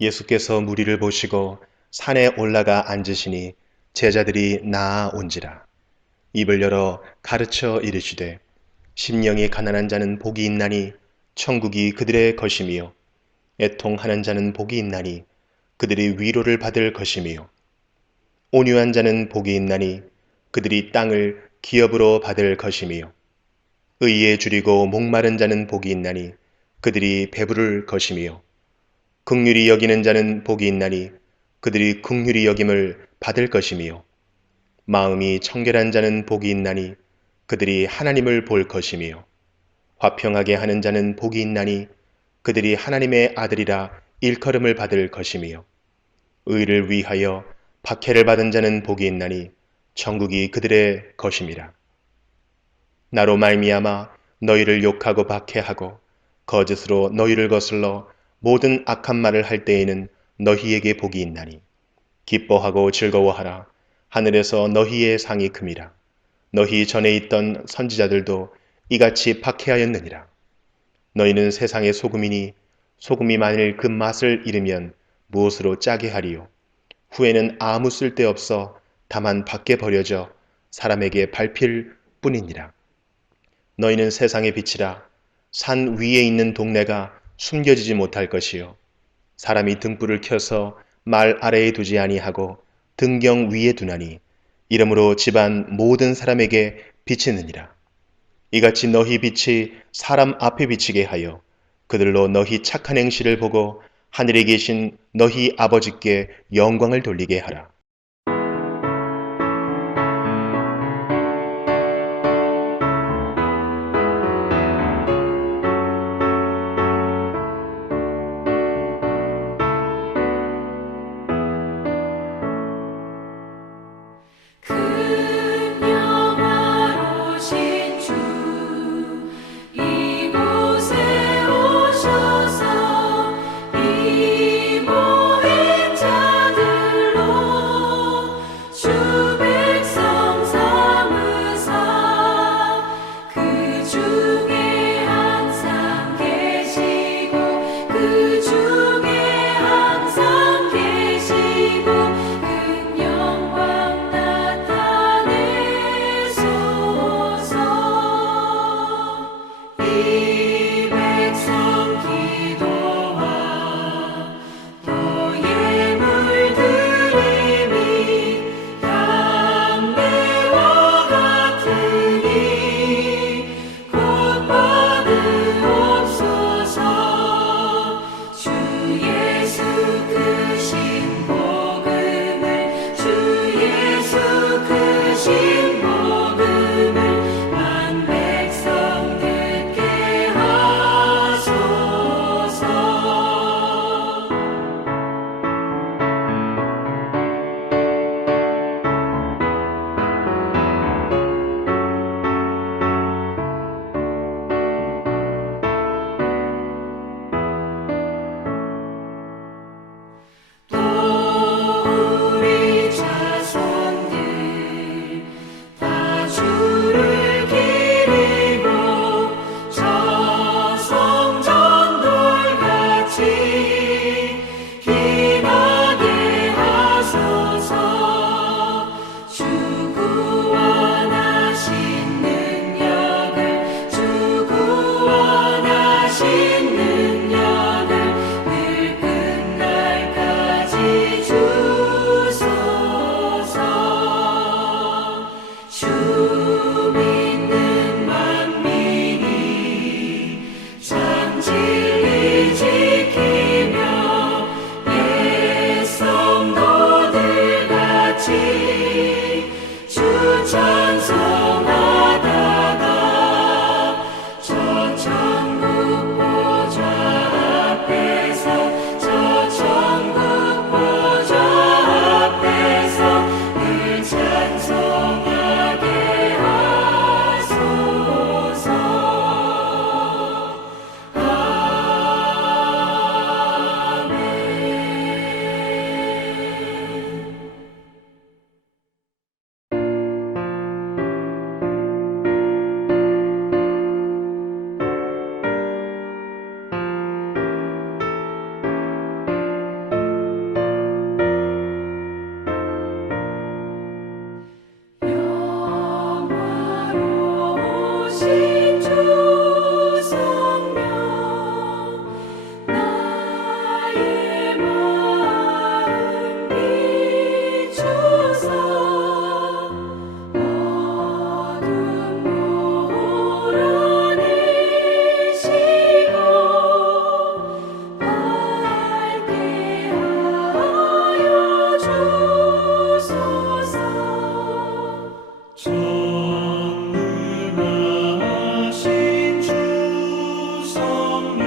예수께서 무리를 보시고 산에 올라가 앉으시니 제자들이 나아온지라. 입을 열어 가르쳐 이르시되 심령이 가난한 자는 복이 있나니 천국이 그들의 것이며 애통하는 자는 복이 있나니 그들이 위로를 받을 것이며 온유한 자는 복이 있나니 그들이 땅을 기업으로 받을 것이며 의에 줄이고 목마른 자는 복이 있나니 그들이 배부를 것이며 긍휼히 여기는 자는 복이 있나니 그들이 긍휼히 여김을 받을 것이며 마음이 청결한 자는 복이 있나니 그들이 하나님을 볼 것이며 화평하게 하는 자는 복이 있나니 그들이 하나님의 아들이라 일컬음을 받을 것이며 의를 위하여 박해를 받은 자는 복이 있나니 천국이 그들의 것임이라. 나로 말미암아 너희를 욕하고 박해하고 거짓으로 너희를 거슬러 모든 악한 말을 할 때에는 너희에게 복이 있나니 기뻐하고 즐거워하라. 하늘에서 너희의 상이 큼이라. 너희 전에 있던 선지자들도 이같이 박해하였느니라. 너희는 세상의 소금이니 소금이 만일 그 맛을 잃으면 무엇으로 짜게 하리요. 후에는 아무 쓸데없어 다만 밖에 버려져 사람에게 밟힐 뿐이니라. 너희는 세상의 빛이라. 산 위에 있는 동네가 숨겨지지 못할 것이요 사람이 등불을 켜서 말 아래에 두지 아니하고 등경 위에 두나니 이러므로 집안 모든 사람에게 비치느니라. 이같이 너희 빛이 사람 앞에 비치게 하여 그들로 너희 착한 행실을 보고 하늘에 계신 너희 아버지께 영광을 돌리게 하라. 큰 영화로신 주 이곳에 오셔서 이 모인 자들로 주 백성 삼으사 그 중에 항상 계시고 그 중에 항상 계시고 큰 영광 나타내소서. 이 백성 기도와 또 예물 드림이 향내와 같으니 곧 받으옵소서. 주 예수 크신 복음을 주 예수 크신 복음을 만 백성 듣게 주 성령 나의 마음 비추사 어둠 몰아내시고 밝게 하여 주소서. 전능하신 주 성령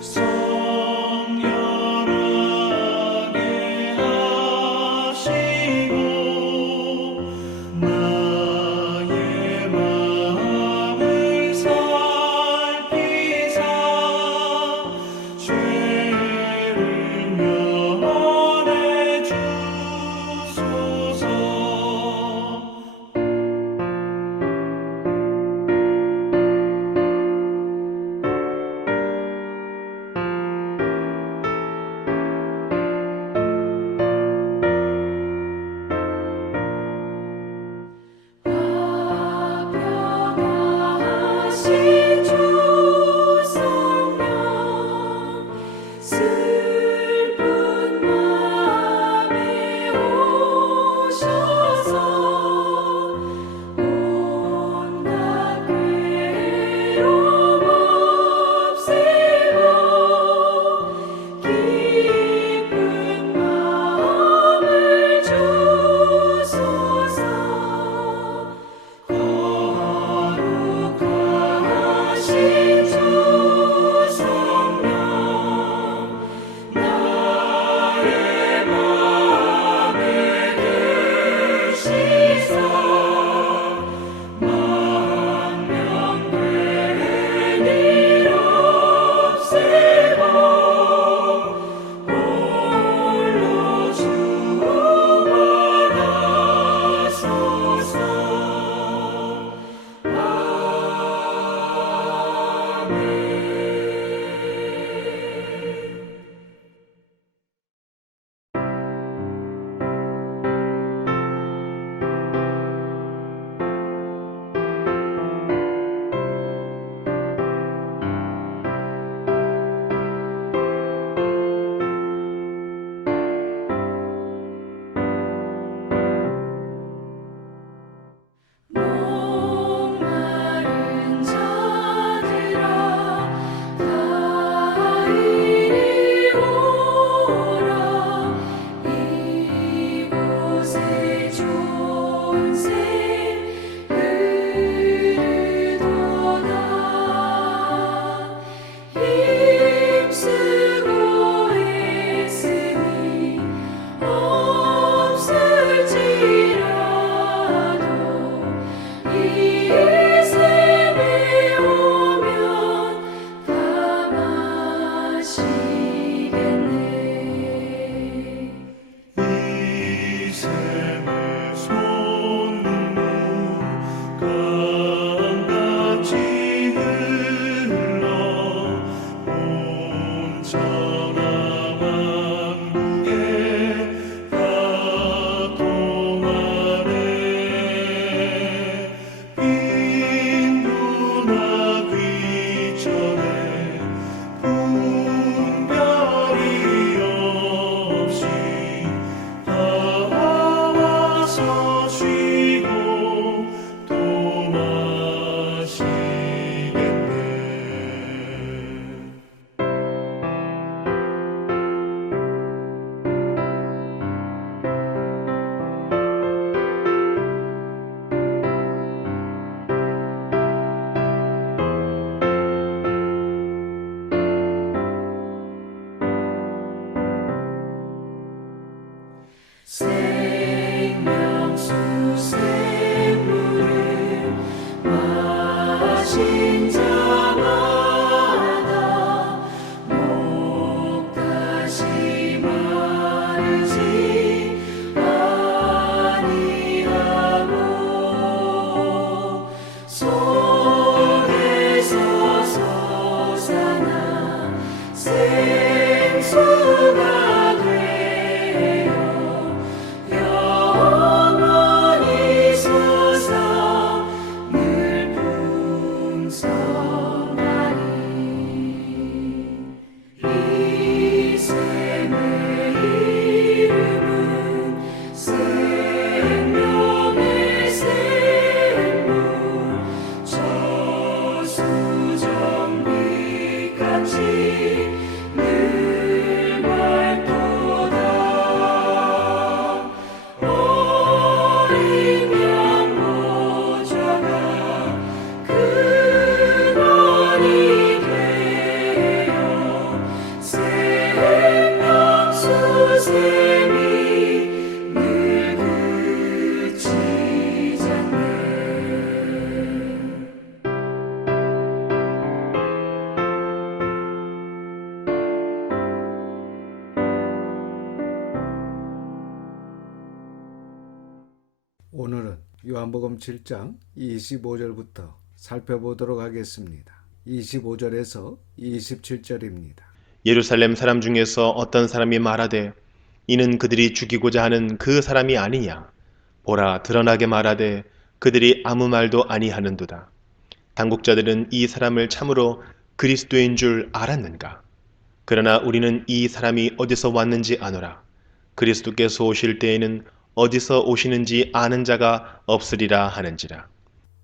성결하게 하시고 나의 마음을 살피사 죄를 면해 주소서. 화평하신 주 성령 슬픈 맘에 오셔서 온갖 괴로움 없애고 기쁜 마음을 주소서. 거룩하신 주 성령 나의 마음에 계시사 만명 괜히 없애고 홀로 주관하소서. 목마른 자들아 다 이리 오라. 이곳에 좋은 샘 흐르도다. 힘쓰고 애쓰니 없을지라도 이 샘에 오면 다 마시겠네. 이 샘의 솟는 물 강같이 흘러 온 천하 만국에 다 통하네. 빈부나 귀천에 분별이 없이 다 와서 쉬고 또 마시겠네. 생명수 샘물을 마신 자마다 목 다시 마르지 아니하고 속에서 솟아나 생수가 되어 영원히 솟아 늘 요한복음 7장 25절부터 살펴보도록 하겠습니다. 25절에서 27절입니다. 예루살렘 사람 중에서 어떤 사람이 말하되 이는 그들이 죽이고자 하는 그 사람이 아니냐. 보라, 드러나게 말하되 그들이 아무 말도 아니하는도다. 당국자들은 이 사람을 참으로 그리스도인 줄 알았는가? 그러나 우리는 이 사람이 어디서 왔는지 아노라. 그리스도께서 오실 때에는 어디서 오시는지 아는 자가 없으리라 하는지라.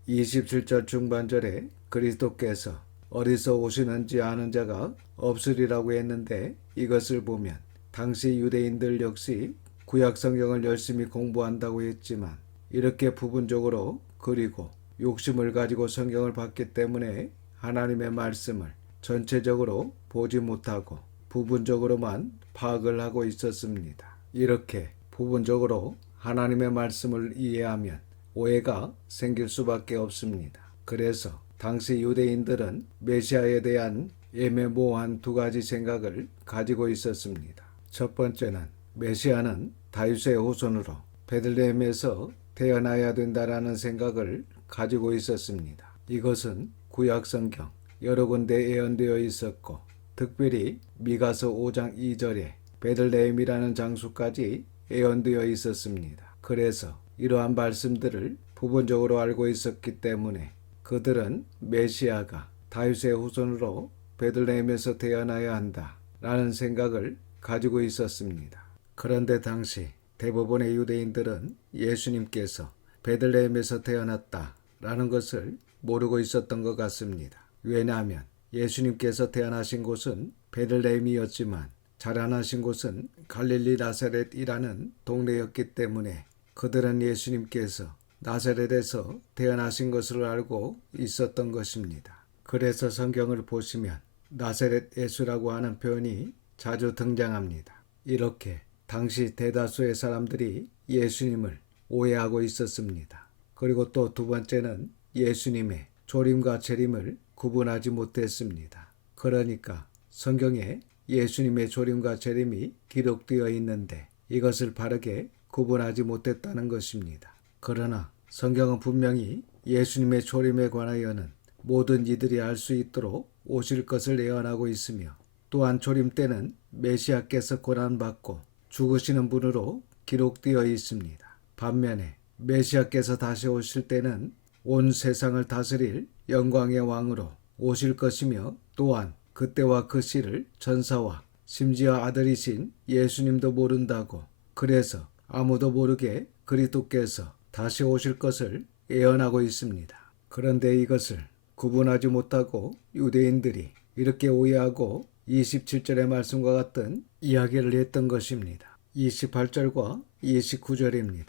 27절 중반절에 그리스도께서 어디서 오시는지 아는 자가 없으리라고 했는데, 이것을 보면 당시 유대인들 역시 구약 성경을 열심히 공부한다고 했지만 이렇게 부분적으로 그리고 욕심을 가지고 성경을 봤기 때문에 하나님의 말씀을 전체적으로 보지 못하고 부분적으로만 파악을 하고 있었습니다. 이렇게 부분적으로 하나님의 말씀을 이해하면 오해가 생길 수밖에 없습니다. 그래서 당시 유대인들은 메시아에 대한 애매모호한 두 가지 생각을 가지고 있었습니다. 첫 번째는 메시아는 다윗의 후손으로 베들레헴에서 태어나야 된다라는 생각을 가지고 있었습니다. 이것은 구약 성경 여러 군데 예언되어 있었고, 특별히 미가서 5장 2절에 베들레헴이라는 장소까지 예언되어 있었습니다. 그래서 이러한 말씀들을 부분적으로 알고 있었기 때문에 그들은 메시아가 다윗의 후손으로 베들레헴에서 태어나야 한다라는 생각을 가지고 있었습니다. 그런데 당시 대부분의 유대인들은 예수님께서 베들레헴에서 태어났다라는 것을 모르고 있었던 것 같습니다. 왜냐하면 예수님께서 태어나신 곳은 베들레헴이었지만 자라나신 곳은 갈릴리 나사렛이라는 동네였기 때문에 그들은 예수님께서 나사렛에서 태어나신 것을 알고 있었던 것입니다. 그래서 성경을 보시면 나사렛 예수라고 하는 표현이 자주 등장합니다. 이렇게 당시 대다수의 사람들이 예수님을 오해하고 있었습니다. 그리고 또 두 번째는 예수님의 조림과 재림을 구분하지 못했습니다. 그러니까 성경에 예수님의 조림과 재림이 기록되어 있는데 이것을 바르게 구분하지 못했다는 것입니다. 그러나 성경은 분명히 예수님의 조림에 관하여는 모든 이들이 알 수 있도록 오실 것을 예언하고 있으며, 또한 조림 때는 메시아께서 고난받고 죽으시는 분으로 기록되어 있습니다. 반면에 메시아께서 다시 오실 때는 온 세상을 다스릴 영광의 왕으로 오실 것이며, 또한 그때와 그 시를 전사와 심지어 아들이신 예수님도 모른다고, 그래서 아무도 모르게 그리스도께서 다시 오실 것을 예언하고 있습니다. 그런데 이것을 구분하지 못하고 유대인들이 이렇게 오해하고 27절의 말씀과 같은 이야기를 했던 것입니다. 28절과 29절입니다.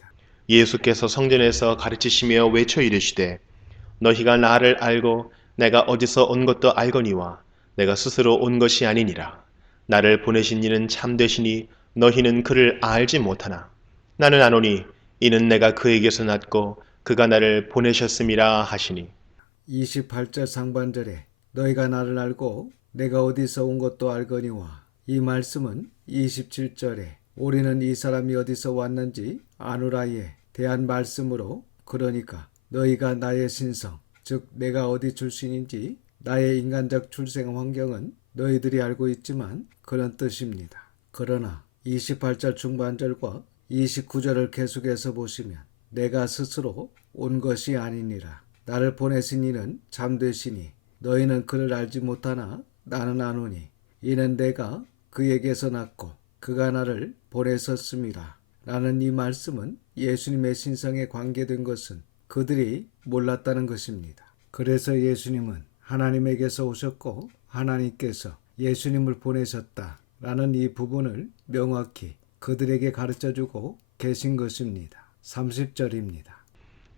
예수께서 성전에서 가르치시며 외쳐 이르시되 너희가 나를 알고 내가 어디서 온 것도 알거니와 내가 스스로 온 것이 아니니라. 나를 보내신 이는 참되시니 너희는 그를 알지 못하나 나는 아노니 이는 내가 그에게서 났고 그가 나를 보내셨음이라 하시니. 28절 상반절에 너희가 나를 알고 내가 어디서 온 것도 알거니와, 이 말씀은 27절에 우리는 이 사람이 어디서 왔는지 아노라에 대한 말씀으로, 그러니까 너희가 나의 신성, 즉 내가 어디 출신인지 나의 인간적 출생 환경은 너희들이 알고 있지만 그런 뜻입니다. 그러나 28절 중반절과 29절을 계속해서 보시면 내가 스스로 온 것이 아니니라. 나를 보내신 이는 참되시니 너희는 그를 알지 못하나 나는 아노니 이는 내가 그에게서 났고 그가 나를 보내셨음이라. 라는 이 말씀은 예수님의 신성에 관계된 것은 그들이 몰랐다는 것입니다. 그래서 예수님은 하나님에게서 오셨고 하나님께서 예수님을 보내셨다라는 이 부분을 명확히 그들에게 가르쳐주고 계신 것입니다. 30절입니다.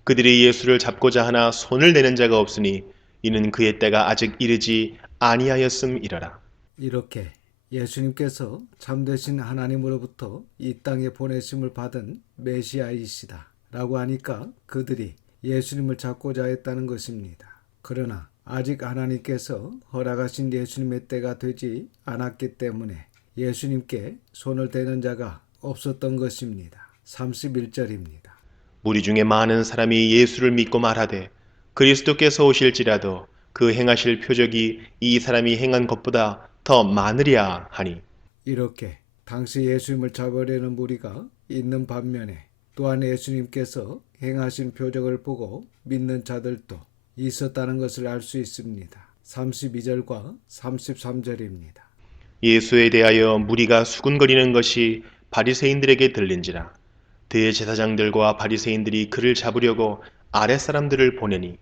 그들이 예수를 잡고자 하나 손을 내는 자가 없으니 이는 그의 때가 아직 이르지 아니하였음이러라. 이렇게 예수님께서 참되신 하나님으로부터 이 땅에 보내심을 받은 메시아이시다 라고 하니까 그들이 예수님을 잡고자 했다는 것입니다. 그러나 아직 하나님께서 허락하신 예수님의 때가 되지 않았기 때문에 예수님께 손을 대는 자가 없었던 것입니다. 31절입니다. 무리 중에 많은 사람이 예수를 믿고 말하되 그리스도께서 오실지라도 그 행하실 표적이 이 사람이 행한 것보다 더 많으랴 하니 이렇게 당시 예수님을 잡으려는 무리가 있는 반면에 또한 예수님께서 행하신 표적을 보고 믿는 자들도 있었다는 것을 알 수 있습니다. 32절과 33절입니다. 예수에 대하여 무리가 수군거리는 것이 바리새인들에게 들린지라 대제사장들과 바리새인들이 그를 잡으려고 아랫사람들을 보내니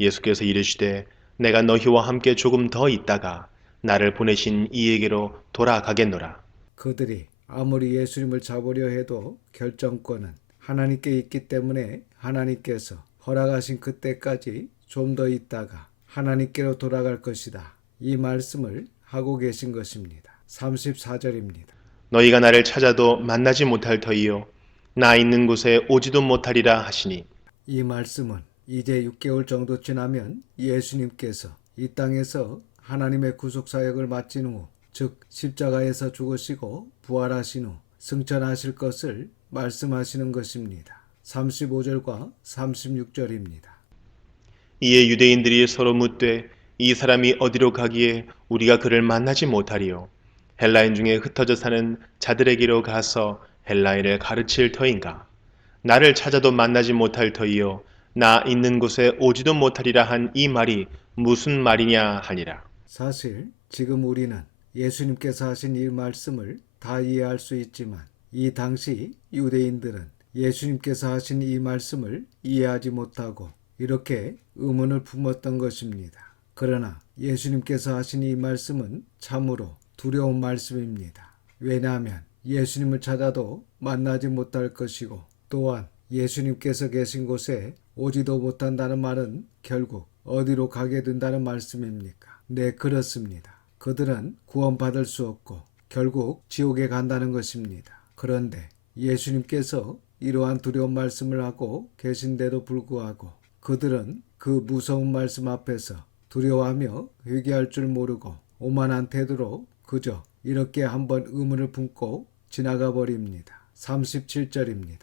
예수께서 이르시되 내가 너희와 함께 조금 더 있다가 나를 보내신 이에게로 돌아가겠노라. 그들이 아무리 예수님을 잡으려 해도 결정권은 하나님께 있기 때문에 하나님께서 허락하신 그때까지 좀 더 있다가 하나님께로 돌아갈 것이다. 이 말씀을 하고 계신 것입니다. 34절입니다. 너희가 나를 찾아도 만나지 못할 터이요 나 있는 곳에 오지도 못하리라 하시니 이 말씀은 이제 6개월 정도 지나면 예수님께서 이 땅에서 하나님의 구속사역을 마친 후, 즉 십자가에서 죽으시고 부활하신 후 승천하실 것을 말씀하시는 것입니다. 35절과 36절입니다. 이에 유대인들이 서로 묻되 이 사람이 어디로 가기에 우리가 그를 만나지 못하리요 헬라인 중에 흩어져 사는 자들에게로 가서 헬라인을 가르칠 터인가 나를 찾아도 만나지 못할 터이요 나 있는 곳에 오지도 못하리라 한 이 말이 무슨 말이냐 하니라. 사실 지금 우리는 예수님께서 하신 이 말씀을 다 이해할 수 있지만 이 당시 유대인들은 예수님께서 하신 이 말씀을 이해하지 못하고 이렇게 의문을 품었던 것입니다. 그러나 예수님께서 하신 이 말씀은 참으로 두려운 말씀입니다. 왜냐하면 예수님을 찾아도 만나지 못할 것이고 또한 예수님께서 계신 곳에 오지도 못한다는 말은 결국 어디로 가게 된다는 말씀입니까? 네, 그렇습니다. 그들은 구원받을 수 없고 결국 지옥에 간다는 것입니다. 그런데 예수님께서 이러한 두려운 말씀을 하고 계신데도 불구하고 그들은 그 무서운 말씀 앞에서 두려워하며 회개할 줄 모르고 오만한 태도로 그저 이렇게 한번 의문을 품고 지나가 버립니다. 37절입니다.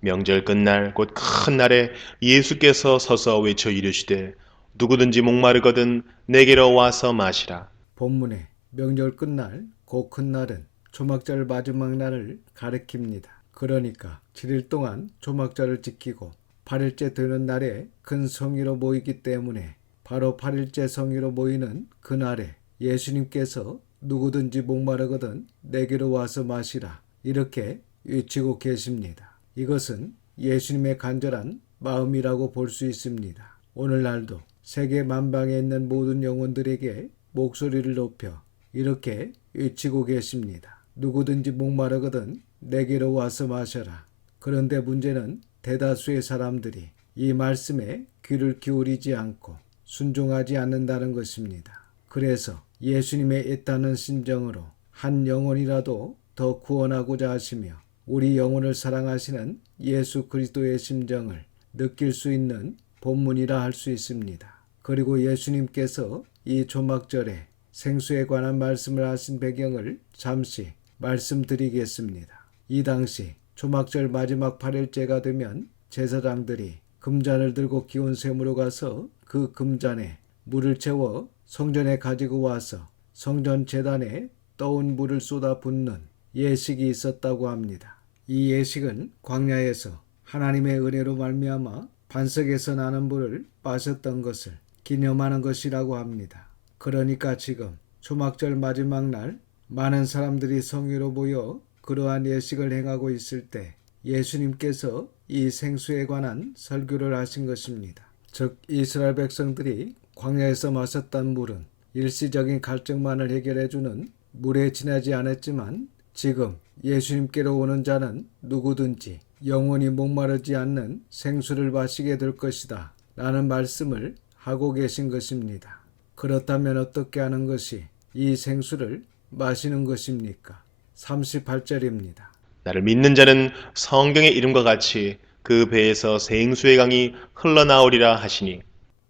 명절 끝날 곧 큰 날에 예수께서 서서 외쳐 이르시되 누구든지 목마르거든 내게로 와서 마시라. 본문의 명절 끝날 곧 큰 날은 초막절 마지막 날을 가리킵니다. 그러니까 7일 동안 초막절을 지키고 8일째 되는 날에 큰 성회로 모이기 때문에 바로 8일째 성회로 모이는 그날에 예수님께서 누구든지 목마르거든 내게로 와서 마시라 이렇게 외치고 계십니다. 이것은 예수님의 간절한 마음이라고 볼 수 있습니다. 오늘날도 세계 만방에 있는 모든 영혼들에게 목소리를 높여 이렇게 외치고 계십니다. 누구든지 목마르거든 내게로 와서 마셔라. 그런데 문제는 대다수의 사람들이 이 말씀에 귀를 기울이지 않고 순종하지 않는다는 것입니다. 그래서 예수님의 애타는 심정으로 한 영혼이라도 더 구원하고자 하시며 우리 영혼을 사랑하시는 예수 그리스도의 심정을 느낄 수 있는 본문이라 할 수 있습니다. 그리고 예수님께서 이 초막절에 생수에 관한 말씀을 하신 배경을 잠시 말씀드리겠습니다. 이 당시 초막절 마지막 8일째가 되면 제사장들이 금잔을 들고 기온 샘으로 가서 그 금잔에 물을 채워 성전에 가지고 와서 성전 제단에 떠온 물을 쏟아 붓는 예식이 있었다고 합니다. 이 예식은 광야에서 하나님의 은혜로 말미암아 반석에서 나는 물을 마셨던 것을 기념하는 것이라고 합니다. 그러니까 지금 초막절 마지막 날 많은 사람들이 성회로 모여 그러한 예식을 행하고 있을 때 예수님께서 이 생수에 관한 설교를 하신 것입니다. 즉 이스라엘 백성들이 광야에서 마셨던 물은 일시적인 갈증만을 해결해주는 물에 지나지 않았지만 지금 예수님께로 오는 자는 누구든지 영원히 목마르지 않는 생수를 마시게 될 것이다 라는 말씀을 하고 계신 것입니다. 그렇다면 어떻게 하는 것이 이 생수를 마시는 것입니까? 38절입니다. 나를 믿는 자는 성경의 이름과 같이 그 배에서 생수의 강이 흘러나오리라 하시니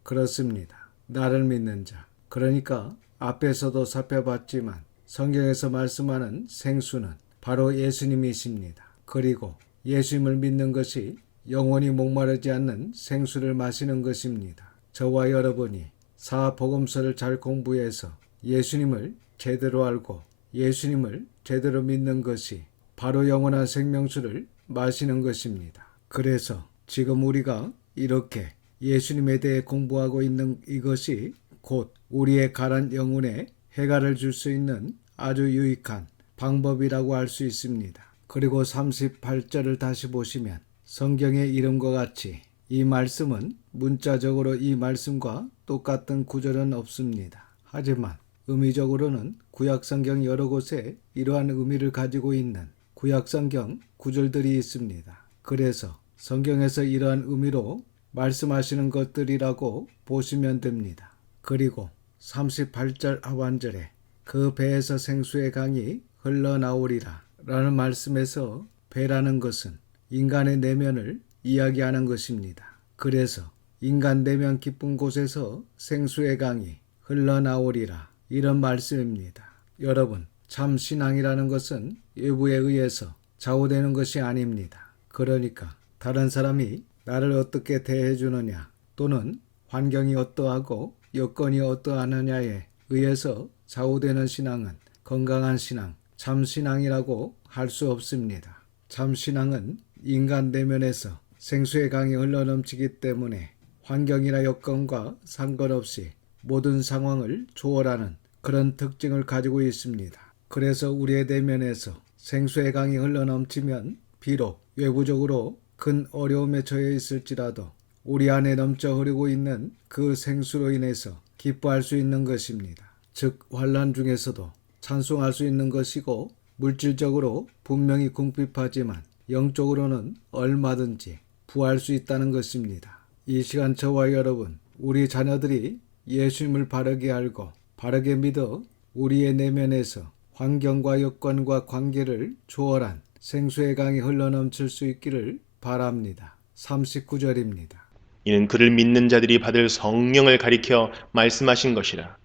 그렇습니다. 나를 믿는 자. 그러니까 앞에서도 살펴봤지만 성경에서 말씀하는 생수는 바로 예수님이십니다. 그리고 예수님을 믿는 것이 영원히 목마르지 않는 생수를 마시는 것입니다. 저와 여러분이 사복음서를 잘 공부해서 예수님을 제대로 알고 예수님을 제대로 믿는 것이 바로 영원한 생명수를 마시는 것입니다. 그래서 지금 우리가 이렇게 예수님에 대해 공부하고 있는 이것이 곧 우리의 가란 영혼에 해가를 줄 수 있는 아주 유익한 방법이라고 할 수 있습니다. 그리고 38절을 다시 보시면 성경의 이름과 같이 이 말씀은 문자적으로 이 말씀과 똑같은 구절은 없습니다. 하지만 의미적으로는 구약성경 여러 곳에 이러한 의미를 가지고 있는 구약성경 구절들이 있습니다. 그래서 성경에서 이러한 의미로 말씀하시는 것들이라고 보시면 됩니다. 그리고 38절 하반절에 그 배에서 생수의 강이 흘러나오리라 라는 말씀에서 배라는 것은 인간의 내면을 이야기하는 것입니다. 그래서 인간 내면 깊은 곳에서 생수의 강이 흘러나오리라 이런 말씀입니다. 여러분, 참 신앙이라는 것은 외부에 의해서 좌우되는 것이 아닙니다. 그러니까 다른 사람이 나를 어떻게 대해주느냐 또는 환경이 어떠하고 여건이 어떠하느냐에 의해서 좌우되는 신앙은 건강한 신앙, 참 신앙이라고 할 수 없습니다. 참 신앙은 인간 내면에서 생수의 강이 흘러넘치기 때문에 환경이나 여건과 상관없이 모든 상황을 초월하는 그런 특징을 가지고 있습니다. 그래서 우리의 내면에서 생수의 강이 흘러넘치면 비록 외부적으로 큰 어려움에 처해 있을지라도 우리 안에 넘쳐 흐르고 있는 그 생수로 인해서 기뻐할 수 있는 것입니다. 즉 환난 중에서도 찬송할 수 있는 것이고 물질적으로 분명히 궁핍하지만 영적으로는 얼마든지 부할 수 있다는 것입니다. 이 시간 저와 여러분, 우리 자녀들이 예수님을 바르게 알고 바르게 믿어 우리의 내면에서 환경과 여건과 관계를 초월한 생수의 강이 흘러넘칠 수 있기를 바랍니다. 39절입니다. 이는 그를 믿는 자들이 받을 성령을 가리켜 말씀하신 것이라.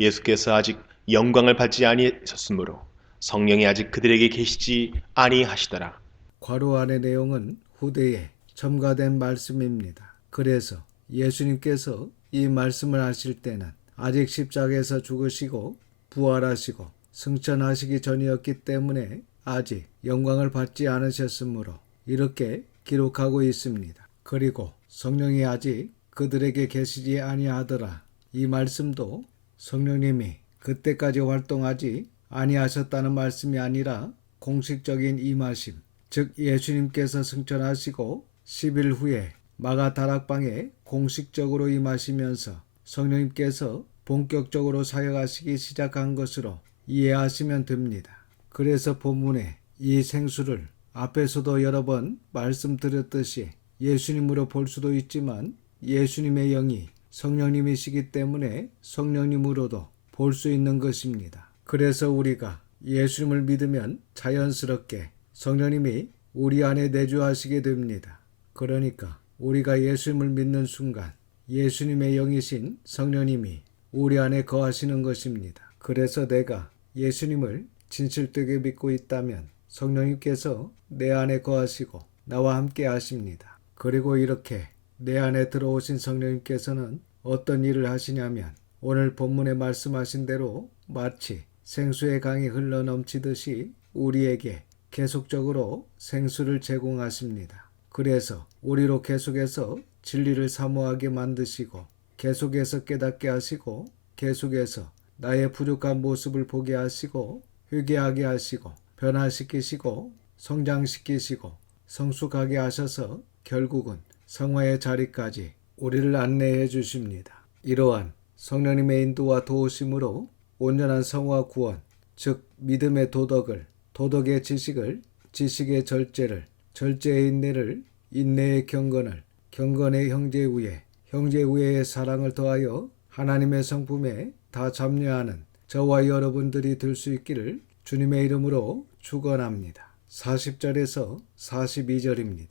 예수께서 아직 영광을 받지 아니하셨으므로 성령이 아직 그들에게 계시지 아니하시더라. 괄호 안의 내용은 후대에 첨가된 말씀입니다. 그래서 예수님께서 이 말씀을 하실 때는 아직 십자가에서 죽으시고 부활하시고 승천하시기 전이었기 때문에 아직 영광을 받지 않으셨으므로 이렇게 기록하고 있습니다. 그리고 성령이 아직 그들에게 계시지 아니하더라. 이 말씀도 성령님이 그때까지 활동하지 아니하셨다는 말씀이 아니라 공식적인 임하심, 즉 예수님께서 승천하시고 10일 후에 마가 다락방에 공식적으로 임하시면서 성령님께서 본격적으로 사역하시기 시작한 것으로 이해하시면 됩니다. 그래서 본문에 이 생수를 앞에서도 여러 번 말씀드렸듯이 예수님으로 볼 수도 있지만 예수님의 영이 성령님이시기 때문에 성령님으로도 볼 수 있는 것입니다. 그래서 우리가 예수님을 믿으면 자연스럽게 성령님이 우리 안에 내주하시게 됩니다. 그러니까 우리가 예수님을 믿는 순간 예수님의 영이신 성령님이 우리 안에 거하시는 것입니다. 그래서 내가 예수님을 진실되게 믿고 있다면 성령님께서 내 안에 거하시고 나와 함께 하십니다. 그리고 이렇게 내 안에 들어오신 성령님께서는 어떤 일을 하시냐면 오늘 본문에 말씀하신 대로 마치 생수의 강이 흘러넘치듯이 우리에게 계속적으로 생수를 제공하십니다. 그래서 우리로 계속해서 진리를 사모하게 만드시고 계속해서 깨닫게 하시고 계속해서 나의 부족한 모습을 보게 하시고 회개하게 하시고 변화시키시고 성장시키시고 성숙하게 하셔서 결국은 성화의 자리까지 우리를 안내해 주십니다. 이러한 성령님의 인도와 도우심으로 온전한 성화 구원, 즉 믿음의 도덕을, 도덕의 지식을, 지식의 절제를, 절제의 인내를, 인내의 경건을, 경건의 형제우애, 형제우애의 사랑을 더하여 하나님의 성품에 다 참여하는 저와 여러분들이 될 수 있기를 주님의 이름으로 축원합니다. 40절에서 42절입니다.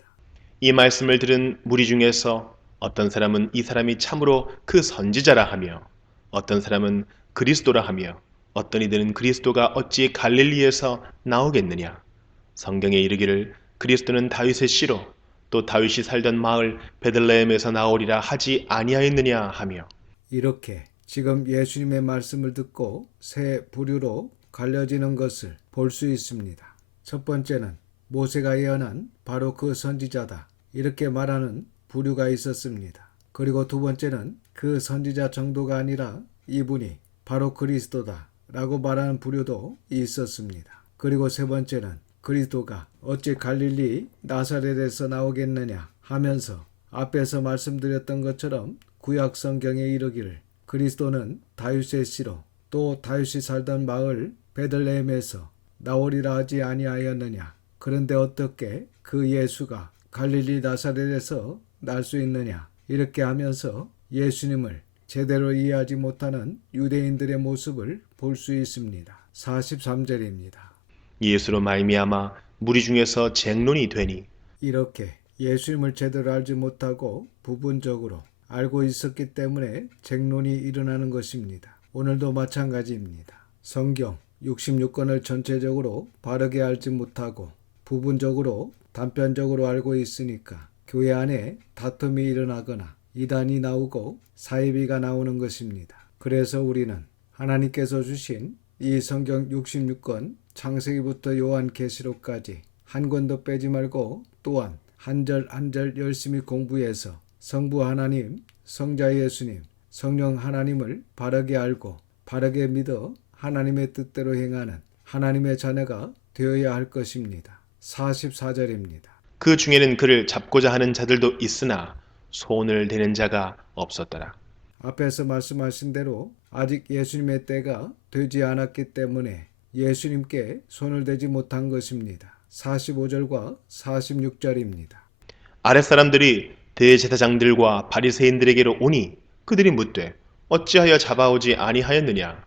이 말씀을 들은 무리 중에서 어떤 사람은 이 사람이 참으로 그 선지자라 하며 어떤 사람은 그리스도라 하며 어떤 이들은 그리스도가 어찌 갈릴리에서 나오겠느냐. 성경에 이르기를 그리스도는 다윗의 씨로 또 다윗이 살던 마을 베들레헴에서 나오리라 하지 아니하였느냐 하며 이렇게 지금 예수님의 말씀을 듣고 세 부류로 갈려지는 것을 볼 수 있습니다. 첫 번째는 모세가 예언한 바로 그 선지자다, 이렇게 말하는 부류가 있었습니다. 그리고 두 번째는 그 선지자 정도가 아니라 이분이 바로 그리스도다 라고 말하는 부류도 있었습니다. 그리고 세 번째는 그리스도가 어찌 갈릴리 나사렛에서 나오겠느냐 하면서 앞에서 말씀드렸던 것처럼 구약 성경에 이르기를 그리스도는 다윗의 씨로 또 다윗이 살던 마을 베들레헴에서 나오리라 하지 아니하였느냐. 그런데 어떻게 그 예수가 갈릴리 나사렛에서 날 수 있느냐. 이렇게 하면서 예수님을 제대로 이해하지 못하는 유대인들의 모습을 볼 수 있습니다. 43절입니다. 예수로 말미암아 무리 중에서 쟁론이 되니 이렇게 예수님을 제대로 알지 못하고 부분적으로 알고 있었기 때문에 쟁론이 일어나는 것입니다. 오늘도 마찬가지입니다. 성경 66권을 전체적으로 바르게 알지 못하고 부분적으로 단편적으로 알고 있으니까 교회 안에 다툼이 일어나거나 이단이 나오고 사이비가 나오는 것입니다. 그래서 우리는 하나님께서 주신 이 성경 66권 창세기부터 요한계시록까지 한 권도 빼지 말고 또한 한 절 한 절 열심히 공부해서 성부 하나님, 성자 예수님, 성령 하나님을 바르게 알고 바르게 믿어 하나님의 뜻대로 행하는 하나님의 자녀가 되어야 할 것입니다. 44절입니다. 그 중에는 그를 잡고자 하는 자들도 있으나 손을 대는 자가 없었더라. 앞에서 말씀하신 대로 아직 예수님의 때가 되지 않았기 때문에 예수님께 손을 대지 못한 것입니다. 45절과 46절입니다. 아랫사람들이 대제사장들과 바리새인들에게로 오니 그들이 묻되 어찌하여 잡아오지 아니하였느냐.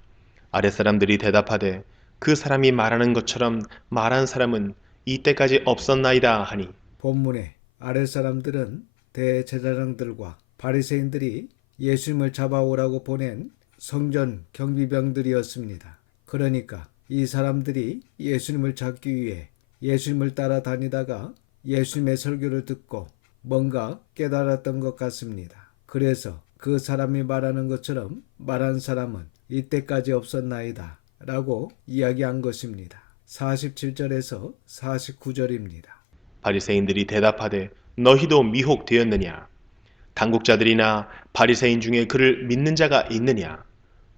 아랫사람들이 대답하되 그 사람이 말하는 것처럼 말한 사람은 이때까지 없었나이다 하니 본문의 아랫사람들은 대제사장들과 바리새인들이 예수님을 잡아오라고 보낸 성전 경비병들이었습니다. 그러니까 이 사람들이 예수님을 잡기 위해 예수님을 따라다니다가 예수님의 설교를 듣고 뭔가 깨달았던 것 같습니다. 그래서 그 사람이 말하는 것처럼 말한 사람은 이때까지 없었나이다 라고 이야기한 것입니다. 47절에서 49절입니다. 바리새인들이 대답하되 너희도 미혹되었느냐. 당국자들이나 바리새인 중에 그를 믿는 자가 있느냐.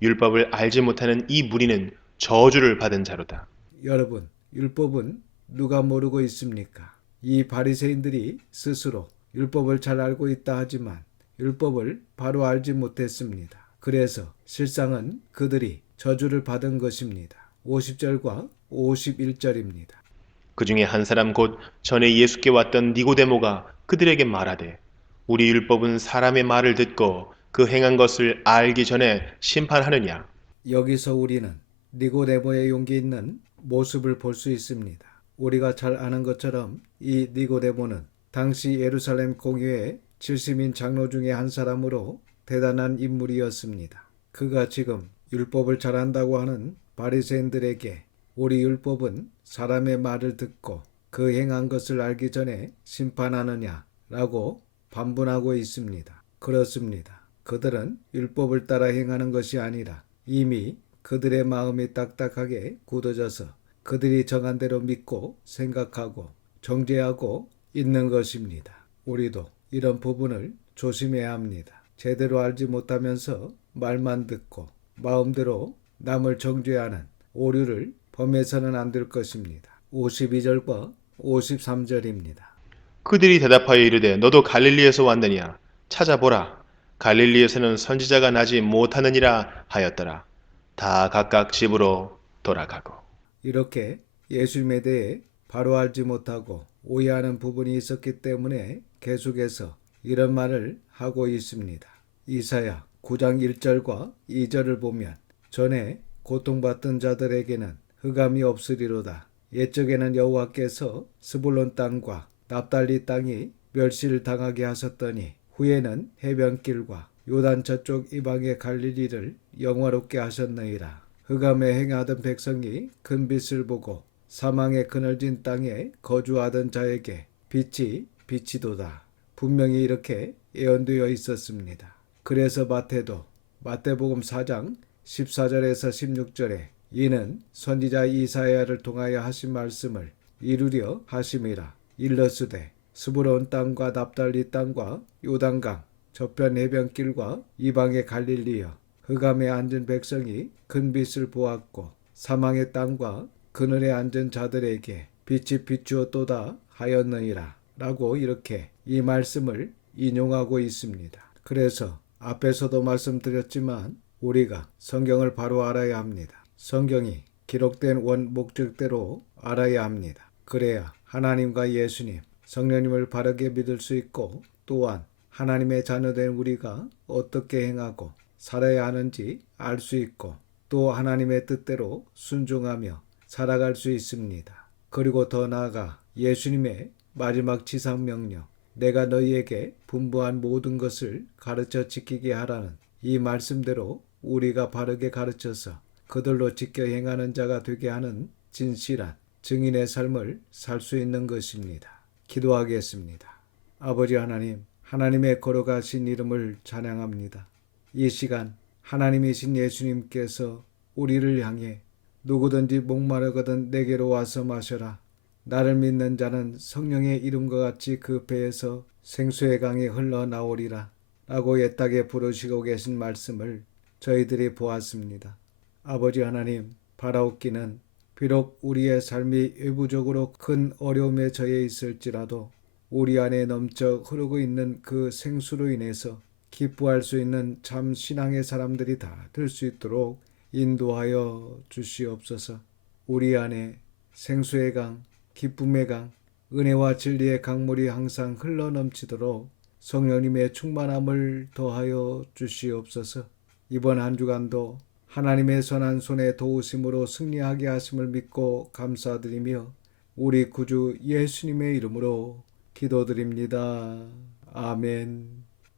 율법을 알지 못하는 이 무리는 저주를 받은 자로다. 여러분, 율법은 누가 모르고 있습니까? 이 바리새인들이 스스로 율법을 잘 알고 있다 하지만 율법을 바로 알지 못했습니다. 그래서 실상은 그들이 저주를 받은 것입니다. 50절과 51절입니다. 그 중에 한 사람 곧 전에 예수께 왔던 니고데모가 그들에게 말하되 우리 율법은 사람의 말을 듣고 그 행한 것을 알기 전에 심판하느냐. 여기서 우리는 니고데모의 용기 있는 모습을 볼 수 있습니다. 우리가 잘 아는 것처럼 이 니고데모는 당시 예루살렘 공회의 70인 장로 중에 한 사람으로 대단한 인물이었습니다. 그가 지금 율법을 잘 안다고 하는 바리새인들에게 우리 율법은 사람의 말을 듣고 그 행한 것을 알기 전에 심판하느냐 라고 반문하고 있습니다. 그렇습니다. 그들은 율법을 따라 행하는 것이 아니라 이미 그들의 마음이 딱딱하게 굳어져서 그들이 정한 대로 믿고 생각하고 정죄하고 있는 것입니다. 우리도 이런 부분을 조심해야 합니다. 제대로 알지 못하면서 말만 듣고 마음대로 남을 정죄하는 오류를 범해서는 안 될 것입니다. 52절과 53절입니다. 그들이 대답하여 이르되 너도 갈릴리에서 왔느냐. 찾아보라. 갈릴리에서는 선지자가 나지 못하느니라 하였더라. 다 각각 집으로 돌아가고. 이렇게 예수님에 대해 바로 알지 못하고 오해하는 부분이 있었기 때문에 계속해서 이런 말을 하고 있습니다. 이사야 9장 1절과 2절을 보면 전에 고통받던 자들에게는 흑암이 없으리로다. 옛적에는 여호와께서 스불론 땅과 납달리 땅이 멸시를 당하게 하셨더니 후에는 해변길과 요단 저쪽 이방의 갈릴리를 영화롭게 하셨느니라. 흑암에 행하던 백성이 큰 빛을 보고 사망의 그늘진 땅에 거주하던 자에게 빛이 빛이도다. 분명히 이렇게 예언되어 있었습니다. 그래서 마태복음 4장 14절에서 16절에 이는 선지자 이사야를 통하여 하신 말씀을 이루려 하심이라. 일러스되 스불론 땅과 납달리 땅과 요단강 저편 해변길과 이방의 갈릴리여 흑암에 앉은 백성이 큰 빛을 보았고 사망의 땅과 그늘에 앉은 자들에게 빛이 비추었도다 하였느니라 라고 이렇게 이 말씀을 인용하고 있습니다. 그래서 앞에서도 말씀드렸지만 우리가 성경을 바로 알아야 합니다. 성경이 기록된 원 목적대로 알아야 합니다. 그래야 하나님과 예수님, 성령님을 바르게 믿을 수 있고 또한 하나님의 자녀된 우리가 어떻게 행하고 살아야 하는지 알 수 있고 또 하나님의 뜻대로 순종하며 살아갈 수 있습니다. 그리고 더 나아가 예수님의 마지막 지상명령, 내가 너희에게 분부한 모든 것을 가르쳐 지키게 하라는 이 말씀대로 우리가 바르게 가르쳐서 그들로 지켜 행하는 자가 되게 하는 진실한 증인의 삶을 살 수 있는 것입니다. 기도하겠습니다. 아버지 하나님, 하나님의 걸어가신 이름을 찬양합니다. 이 시간 하나님이신 예수님께서 우리를 향해 누구든지 목마르거든 내게로 와서 마셔라. 나를 믿는 자는 성령의 이름과 같이 그 배에서 생수의 강이 흘러나오리라 라고 애타게 부르시고 계신 말씀을 저희들이 보았습니다. 아버지 하나님, 바라옵기는 비록 우리의 삶이 외부적으로 큰 어려움에 처해 있을지라도 우리 안에 넘쳐 흐르고 있는 그 생수로 인해서 기뻐할 수 있는 참 신앙의 사람들이 다 될 수 있도록 인도하여 주시옵소서. 우리 안에 생수의 강, 기쁨의 강, 은혜와 진리의 강물이 항상 흘러넘치도록 성령님의 충만함을 더하여 주시옵소서. 이번 한 주간도 하나님의 선한 손에 도우심으로 승리하게 하심을 믿고 감사드리며 우리 구주 예수님의 이름으로 기도드립니다. 아멘.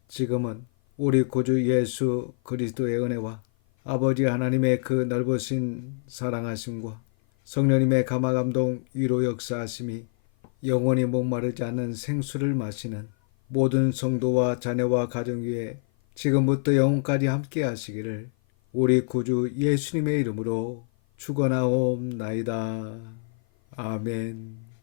지금은 우리 구주 예수 그리스도의 은혜와 아버지 하나님의 그 넓으신 사랑하심과 성령님의 감화감동 위로 역사하심이 영원히 목마르지 않는 생수를 마시는 모든 성도와 자녀와 가정 위에 지금부터 영원까지 함께 하시기를 우리 구주 예수님의 이름으로 축원하옵나이다. 아멘.